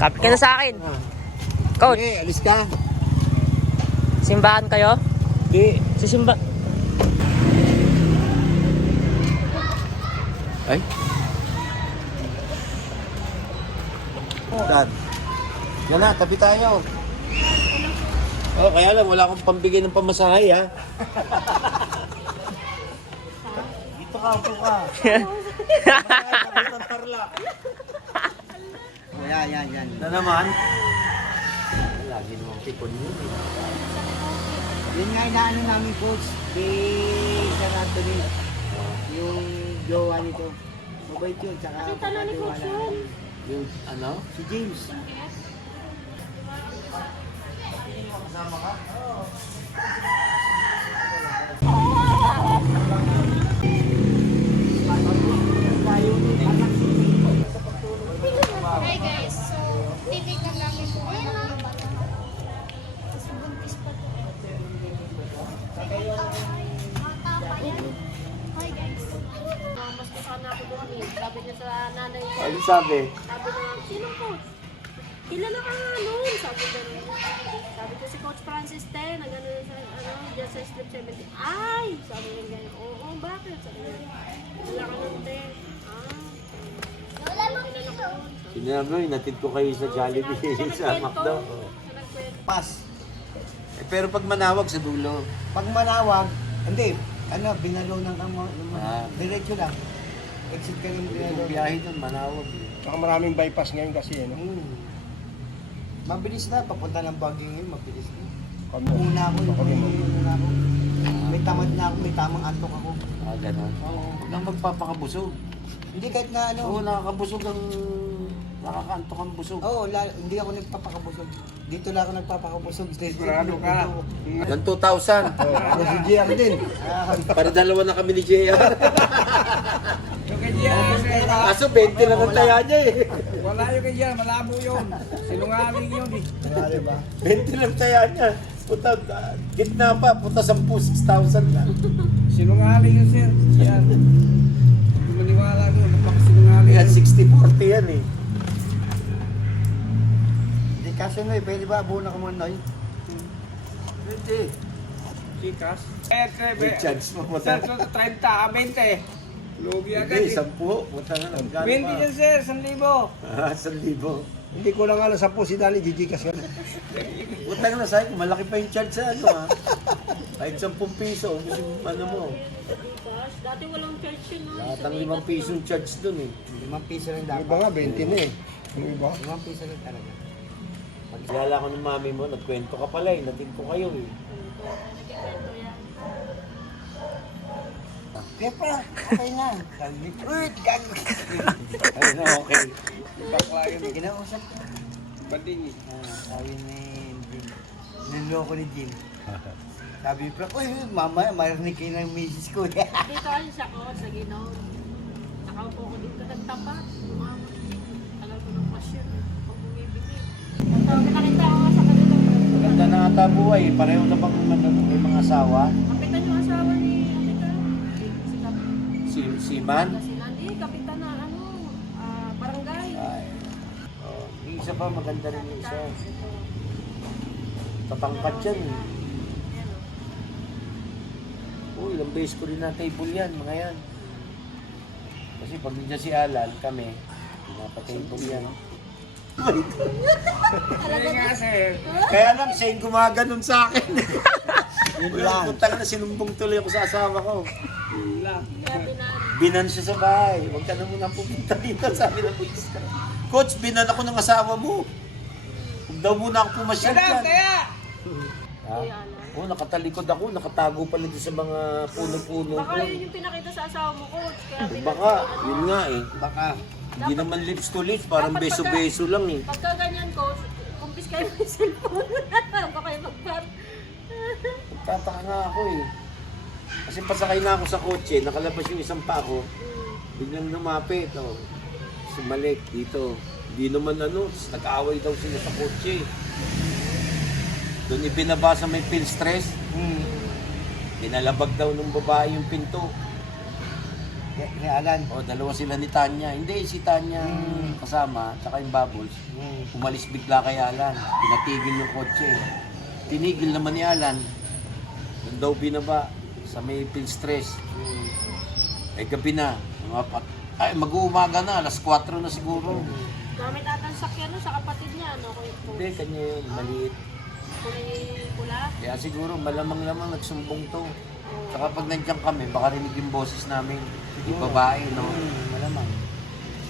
Kapit ka na sa akin. Coach, Okay, alis ka. simbahan kayo? Hindi. Sa simba... Ay. Dan. Yan na, tabi tayo. Oh, kaya lang, wala akong pambigay ng pamasahe, ha? Dito ka, upo ka. Yan. Na naman? Lagi naman tipon yun, eh. Yun nga inaano namin coach, kay Sir Anthony, yung jowa nito. Mabait yun, tsaka Nakita na ni Coach yun. Yung, ano? si James. Hi guys, so titignan namin kung ano yung bata. Kasi buntis pa to. Hi guys. Mas kasana ako doon eh. Sabi niya sa nanay niya. Ano sabi? Sabi niya, sinong coach? Kilala ka nga noon. Sabi niya. Sabi ko si Coach Francis Te, nag-ano sa dyan sa Strip 70. Ay! Sabi niya ganyan. Oo, bakit? Sabi niya. Wala ka nun Te. Sinabi, natid ko kayo sa Jollibee sa McDo. Pas. Eh, pero pag manawag sa dulo. Pag manawag, hindi, binalunan ka mo, Ah. diretso lang. Exit ka ng Yung binalunan. biyahe doon, manawag. Saka maraming bypass ngayon kasi, ano? Mabilis na, papunta ng Baguio ngayon, mabilis na. Kami. Una ako, Kami mo. una ako. May tamad na ako, may tamang antok ako. Ah, gano'n. Oo. Huwag kang magpapakabusog. Hindi kahit na ano. Oo, nakakabusog ang... Nakakaantok ang busog. Oo, hindi ako nagpapakabusog. Dito lang ako nagpapakabusog. Sigurado ka. Ng 2,000. Ako si JR din. Para dalawa na kami ni JR. Yung kay Gian, Kaso 20 lang ang taya niya eh. wala yung kay Gian, malabo yun. Sinungaling yun eh. Ano ba? 20 lang taya niya. Puta, gitna pa. Puta 10, 6,000 na. Sinungaling yun, sir. Gian. Hindi maniwala ko, napakasinungaling Yan, yun. 60-40 yan eh. Hindi kasi Noy, pwede ba abuna ka muna Noy? Hindi. Chikas. May chance mo. Sir, Puta. so 30, 20. Lugi agad Hindi, eh. 10. Puta na lang. 20 dyan, sir, 1,000. Ah, 1,000. Hindi ko lang alam sa po si Dali, Gigikas ka. Utang na sa'yo, malaki pa yung charge sa ano ha. Kahit 10 piso, yung ano mo. Gosh, dati walang church yun. No? Lahat ng 5 pisong charge dun eh. 5 piso lang Yung dapat. iba nga, 20 na eh. Yung iba. 5 piso lang talaga. Kilala ko ng mami mo, nagkwento ka pala eh, natin ko kayo eh. Pepa, okay na. Sabi ko, uy, gago. Ano, okay. Bakla yun eh. Kinausap ko. Banding eh. Sabi ni Jim. Niloko ni Jim. Sabi ko, uy, mamaya, marinig kayo ng misis ko. Dito kasi siya ko sa Ginoon. Nakaupo ko dito nagtapat. Tagal ko ng pasyon. Pag bumibili. Nakita ko nga sa kanila. Maganda na ata buhay eh, pareho na bang may mga asawa? Kapitan yung asawa ni Kapitan. Si Man? Kasi nandi, kapitan na ano, barangay. Ay. Oh, yung isa pa, maganda rin yung isa. Ito. Tatangkat yan eh. Ayan, oh. Uy, ilang beses ko rin na table yan, mga yan. Kasi pag nandiyan si Alan, kami, pinapa-table yan. Hindi nga, sir. Kaya lang, siya yung gumaganon sa akin. Yun lang. Punta na, sinumbong tuloy ako sa asawa ko. Yun lang. Grabe na. Binan siya sa bahay. Huwag ka na muna pupunta dito, sabi ng pulis ka. Coach, binan ako ng asawa mo. Huwag daw muna ako pumasyal Madam, dyan. kaya! Ha? Oo, nakatalikod ako. Nakatago pala doon sa mga puno-puno ko. Baka yun yung pinakita sa asawa mo, coach. Kaya Baka, yun nga eh. Baka. Hindi naman lips to lips, parang Dapat beso-beso lang eh. Pagka ganyan, coach, kumpis kayo ng cellphone. Baka kayo magpap. Tataka nga ako eh. Kasi pasakay na ako sa kotse, nakalabas yung isang pa ako. Biglang lumapit, oh. Sumalik dito. Hindi naman ano, nag-aaway daw sila sa kotse. Doon ibinaba sa may pin stress. Pinalabag daw ng babae yung pinto. Ni Alan. O, dalawa sila ni Tanya. Hindi, si Tanya kasama, tsaka yung Bubbles. Umalis bigla kay Alan. Pinatigil yung kotse. Tinigil naman ni Alan. Doon daw binaba sa may stress. Eh, gabi na. Mag-uumaga na. Alas 4 na siguro. Gamit ata ang sakyan no, sa kapatid niya, ano? Hindi, kanya yun. Maliit. Kulay pula. Kaya siguro malamang-lamang nagsumbong to. Saka pag nandiyan kami, baka rinig yung boses namin. Yung babae, no? Malamang.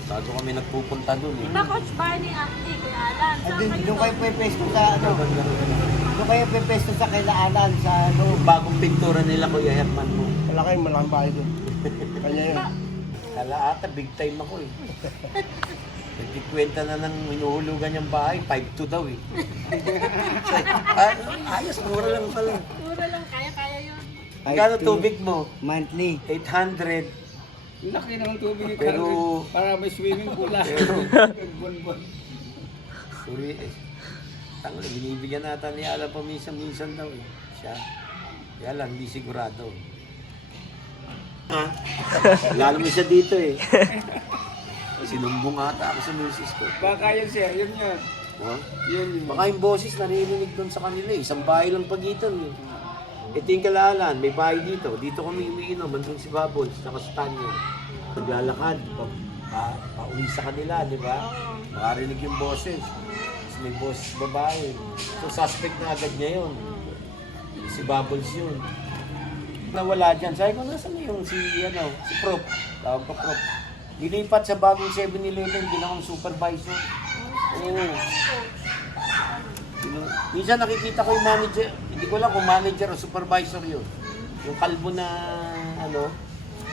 Bago kami nagpupunta doon eh. Diba Coach Barney, Andy, Kuya Alan? Saan Doon kayo kayo pepesto sa ano? Doon kayo pepesto sa kay Alan sa ano? Yung bagong pintura nila, Kuya Herman mo. Wala kayong malaking bahay doon. Kanya yun. Kala ata, big time ako eh. Nagkikwenta na ng hinuhulugan niyang bahay, 5'2" daw eh. Ayos, mura lang pala. Puro lang, kaya yun. Magkano tubig mo? Monthly. 800. Laki ng tubig. Pero- para may swimming pool ah. Pero- Buwan-buwan. Sorry eh. Tangla, binibigyan nata ni Ala pa minsan daw eh. Siya. Kaya lang, hindi sigurado. Ha? Lalo mo siya dito eh. Sinumbong ata ako sa misis ko. Baka yun siya, yun yun. Ha? Yun yun. Baka yung boses naririnig doon sa kanila eh. Isang bahay lang pagitan eh. Ito yung Kalalan, may bahay dito. Dito kami umiinom, andun si Bubbles, saka si Tanya. Naglalakad, pauwi sa kanila, di ba? Makarinig yung boses. Tapos may boses babae. So suspect na agad niya yun. Si Bubbles yun. Nawala dyan. Sabi ko, nasa na yung si Prop. Tawag ko Prop. Dilipat sa bagong 7-Eleven, ginawang supervisor. Oo. Minsan nakikita ko yung manager, hindi ko lang kung manager o supervisor yun. Yung kalbo na,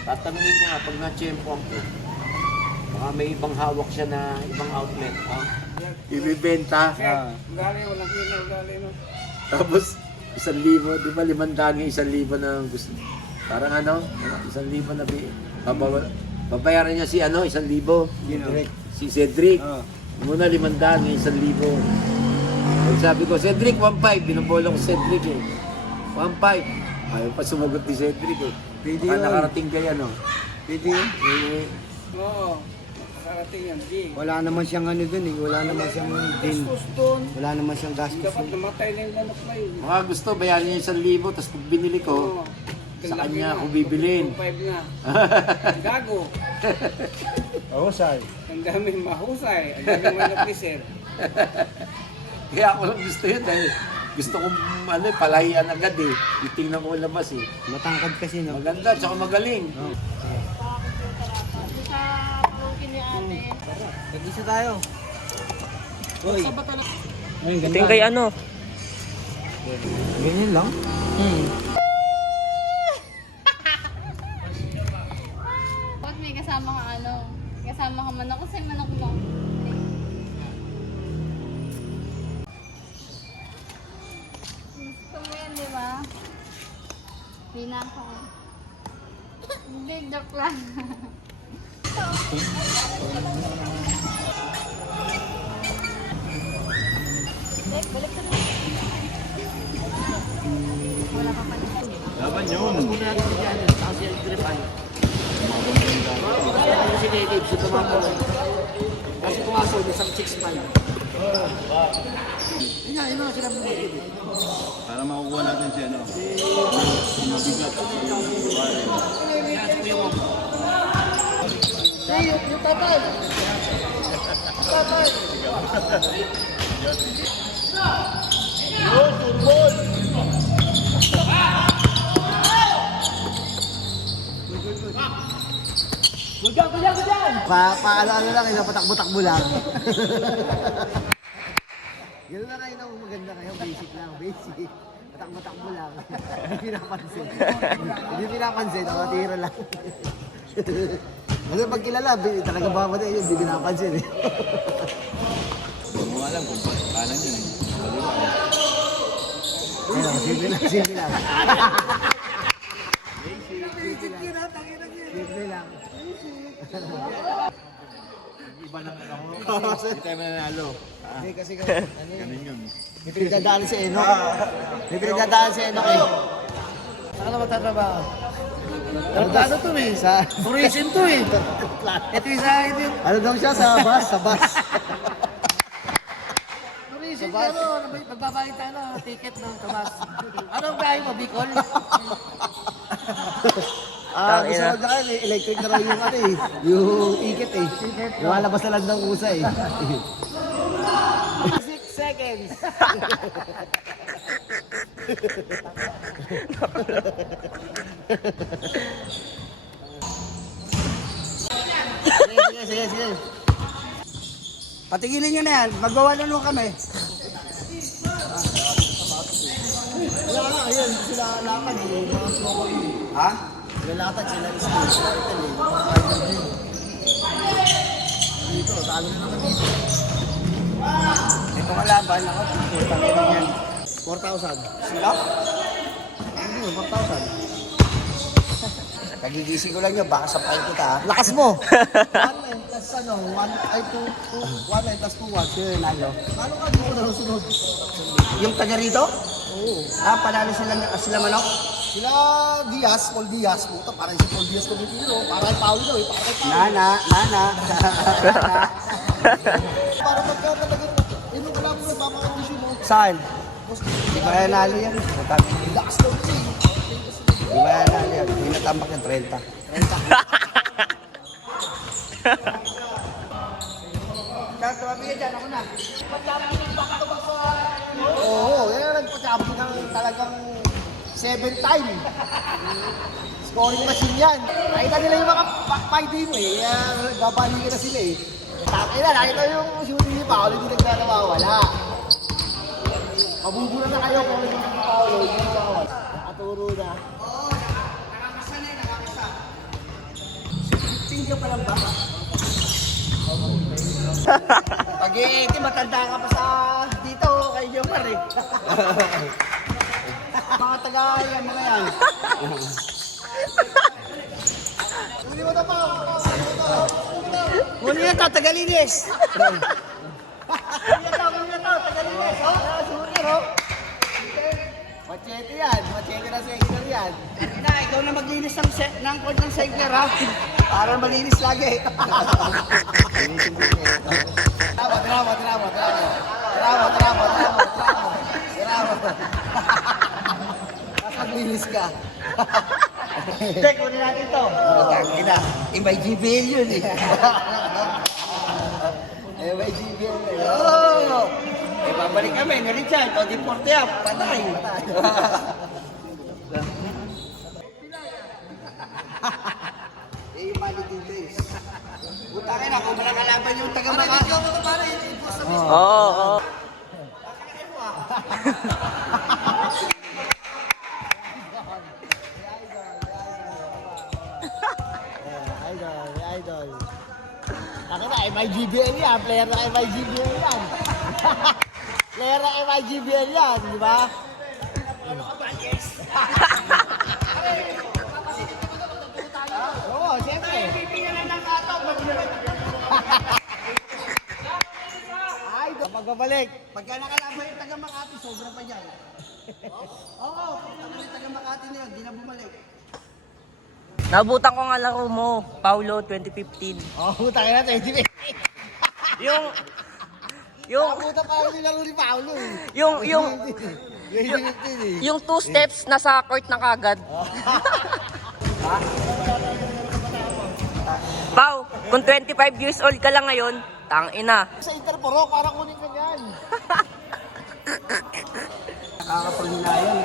tatanungin niya nga pag na-tiyempo ang po. Baka may ibang hawak siya na ibang outlet. Ibibenta. Ugali, walang kina, ugali no. Tapos, 1,000, di ba 500 yung 1,000 na gusto. Parang 1,000 na babayaran niya si 1,000. Si Cedric. Muna 500 yung 1,000. Sabi ko, Cedric, 1,500. Binabola ko Cedric eh. 1,500. Ayaw pa sumagot ni Cedric eh. Pwede Baka yun. nakarating kaya, no? Pwede yun. Oo. Nakarating yan, di. Wala naman siyang ano dun eh. Wala naman siyang din. Gastos doon. Wala naman siyang gastos. Dapat namatay na yung lanok na yun. Mga gusto, bayaran niya yung 1,000. Tapos pag binili ko, sa kanya ako bibilin. 5 na. Gago. Mahusay. Ang daming mahusay. Ang daming manaplisir. Kaya ako lang gusto yun dahil gusto kong palahian agad eh. Itingnan ko labas eh. Matangkad kasi no. Maganda, tsaka magaling. Bakit yung karata? Di sa pamangkin ni ate. Tag-isa tayo. Uy. Sa bata na. Ito yung kay ano. Ganyan lang. Pag may kasama ka kasama ka manok kasi manok mo. Gusto mo yan, di ba? Hindi na ako. Hindi, joke lang. Laban yun. Si Dave, si Tomato. Kasi pumasok sa 6'5". Para makukuha natin si ano. Mabigat. Paano lang, patakbo-takbo lang. Gano'n na kayo na maganda kayo, basic lang, basic. Patakbo-takbo lang. Hindi pinapansin. Hindi pinapansin, matira lang. Kasi pag kilala, talaga ba natin yun, hindi pinapansin eh. Hindi mo alam kung kanan yun eh. Ayun, simple lang, simple lang. Simple lang. Iba na ako. Hindi tayo mananalo. Hindi kasi ano yun. May pinagdadaan si Enoch. May pinagdadaan si Enoch eh. Saan ka na magtatrabaho? Ano to eh? Sa tourism to eh. Ito yung sa ano daw siya sa bus, sa bus. Tourism pero magbabayad tayo ng ticket ng kabas. Anong biyahe mo, Bicol? Gusto ko dyan, electric na raw yung ano eh. Yung ticket eh. Lumalabas na lang ng kusa eh. 6 seconds. Sige. Patigilin nyo na yan. Magbawalan kami. Wala nga, ayun. Sila lakad eh. Mga slow ha? Sila lakad, sila isa. Dito, talo na naman dito. Ito nga laban. Ako, putang ina yan. 4,000. Sila? Hindi, 4,000. Kagigising ko lang yun, baka sapain kita ha. Lakas mo! 1 plus ano, 1 plus 2, 1. Sure, nalo. Nalo ka, di ko na sunod. Yung taga rito? Oo. Panalo sila manok? Sila Diaz, Paul Diaz. Puta, parang si Paul Diaz kumitiro. Parang Paulo eh, parang Paulo. Nana. Para pagka talagang, yun wala mo nagpapakondisyon mo. Saan? Di ba nalo yan? Relax daw siya. Di ba nalo yan? Hindi natambak yung 30. Tumabigay dyan, ako na. Oo, yan ang nagpatsabi ng talagang 7 time. Scoring machine yan. Nakita nila yung mga backpide din eh. Babalikin na sila eh. Takay na, nakita yung shooting ni Paolo, hindi nagkakawawala. Mabubulan na kayo kung hindi ni Paolo, hindi nagkakawala. Nakaturo na. Oo, nakakasanay. 15 ka pa lang ba? Pag-iiti, matanda ka pa sa dito, kay Jomar eh. Mga taga-ayan, mga yan. Huli mo na pa! Huli na to, Tagalinis! Huli na to, Tagalinis! Sugar, oh! Machete yan, machete na segler yan. Na, ikaw na maglinis ng cord ng segler ha. Para malinis lagi. Tramo. Maglinis ka. Check, kunin natin ito. Tangina, may GBL yun eh. May GBL eh. Oo! Babalik kami, ni Richard, o di porte up, patay. Yung Manity Days. Butakin na, kung walang kalaban yung taga-Makati. Oo. Idol. Ako na, MIGBL yan. Player na MIGBL yan. Player na MIGBL yan, di ba? Ano ka ba, yes? Oo, siyempre. Pipinyalan ng katong. Ay, magbabalik. Pagka nakalaban yung taga-Makati, sobra pa dyan. Oo, pagka taga-Makati na yun, di na bumalik. Nabutan ko nga laro mo, Paulo 2015. Oo, tayo na, 2015. Yung Nabutan pa ako nilaro ni Paulo eh. yung 2 steps nasa court na kagad. Pau, kung 25 years old ka lang ngayon, tangina. Sa Interporo, parang kunin ka yan. Nakakapanghilayan.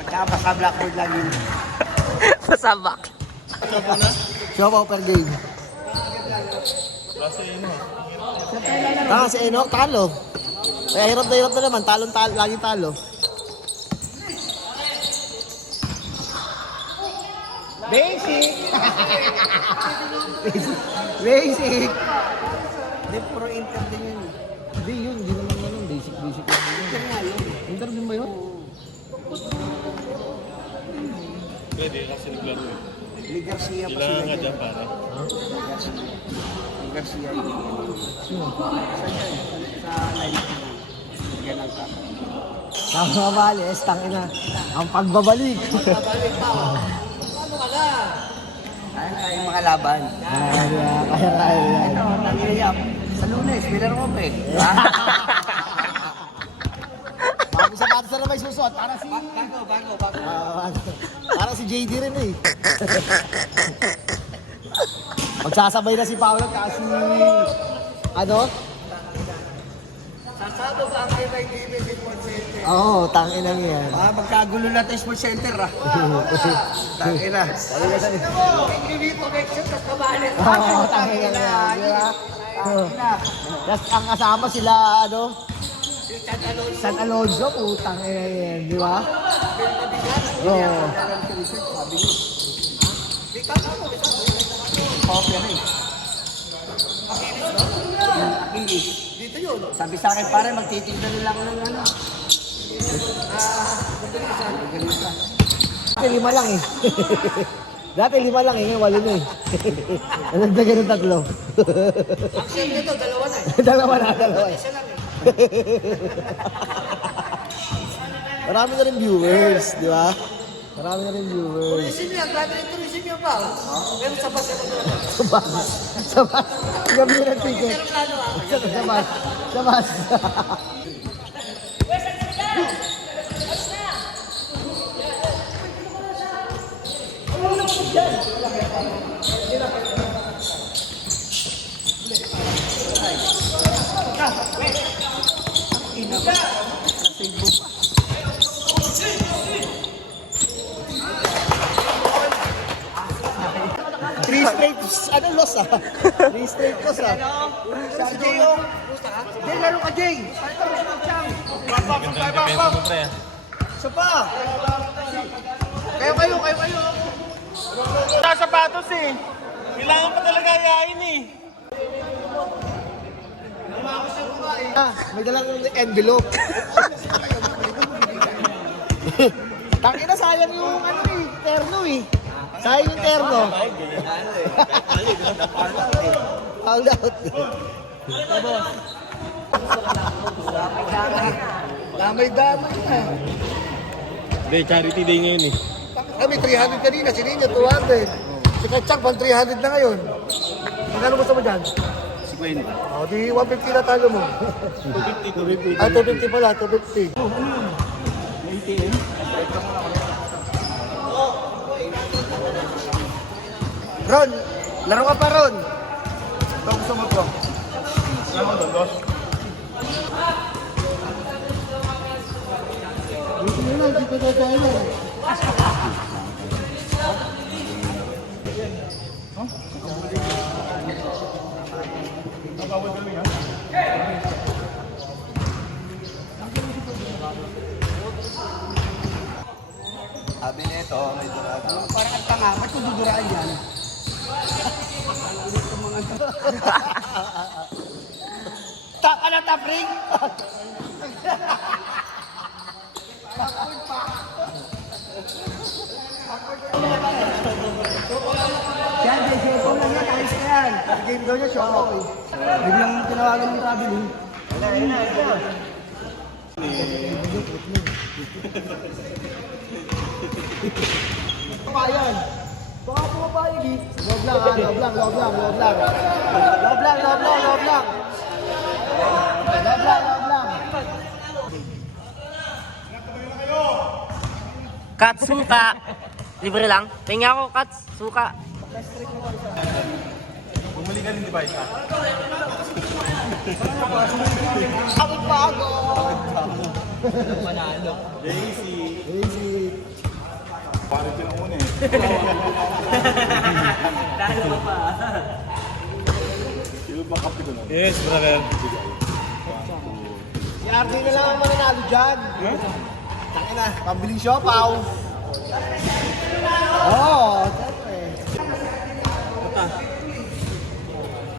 Magkapa sa blackboard lang yun. Pasabak. Show per game. Si Eno, talo. Kaya hirap na naman, talon-talo, lagi talo. Basic! Basic! Hindi, puro inter din yun. Hindi yun, hindi naman yun. Basic lang yun. Inter din ba yun? Pwede kasi naglaro. Lee Garcia pa Kailangan sila nga dyan. dyan para. Lee Garcia. Sino? Sa line. Sa line. Yan ang Nakakabales, tangina. Ang pagbabalik. Kaya yung mga laban. Kaya. Ito, tangina sa Lunes, Miller Mope. Bago sapatos na may susot. Para si... Bago. Para si JD rin eh. Magsasabay na si Paolo kasi... Ano? Sasado ba ang KYDB Sports Center? Oo, tangin lang yan. Magkagulo na tayo Sports Center Tangin na. Hindi connection, tapos kabalit. Oo, tangin lang yan. Di ba? Tapos ang kasama sila, ano? San Alonso, putang ina yan, di ba? Oo. Dito yun. Sabi sa akin, pare, magtitignan nila ako ng ano. Dati 5 lang eh. Dati 5 lang eh, ngayon 8 na eh. Nagdagan ng 3. Actually, ito, dalawa na eh. Dalawa eh. Marami na rin viewers, di ba? Marami na rin viewers. Tourism yan, grabe rin tourism yan ba? Pero sa bus ito talaga. Sa bus. Gabi ng ticket. Sa bus. Three straight, ano, loss ah. 3 straight loss ah. Si Gio. Jay, laro ka, Jay. Isa pa. Kayo. Sa sapatos eh. Kailangan pa talaga yain eh. May dalang envelope. Tangin na, sayang yung ano eh, terno eh. Sayang yung terno. Found out. Damay-damay na. Hindi, charity day ngayon eh. Kami 300 kanina, si Nino 200. Si Kachak, 1,300 na ngayon. Magkano gusto mo dyan? 50. O, di 150 na talo mo. 250. Ah, 250 pala, 250. Ron, laro ka pa Ron. Ito gusto mo to. Dito na lang, dito na tayo. Sabi nito, may durado. Parang ang tanga, ba't kung duduraan yan? Taka na tapring! Yan, JJ, kung lang yan, ayos ka yan. Game daw niya, show off eh. Biglang tinawagan ng traveling. Bayan. Baka pumabayag eh. Loob lang. Kats, suka. Libre lang. Tingnan ako, Kats, suka. Bumili ka rin, di ba? Ang bago! Manalo. Easy. Parit yun ang muna eh. Dahil mo pa. Sino ba kapi ko na? Yes, brother. Si RD na lang ang mananalo dyan. Tangin na, pambiling siopaw. Oh,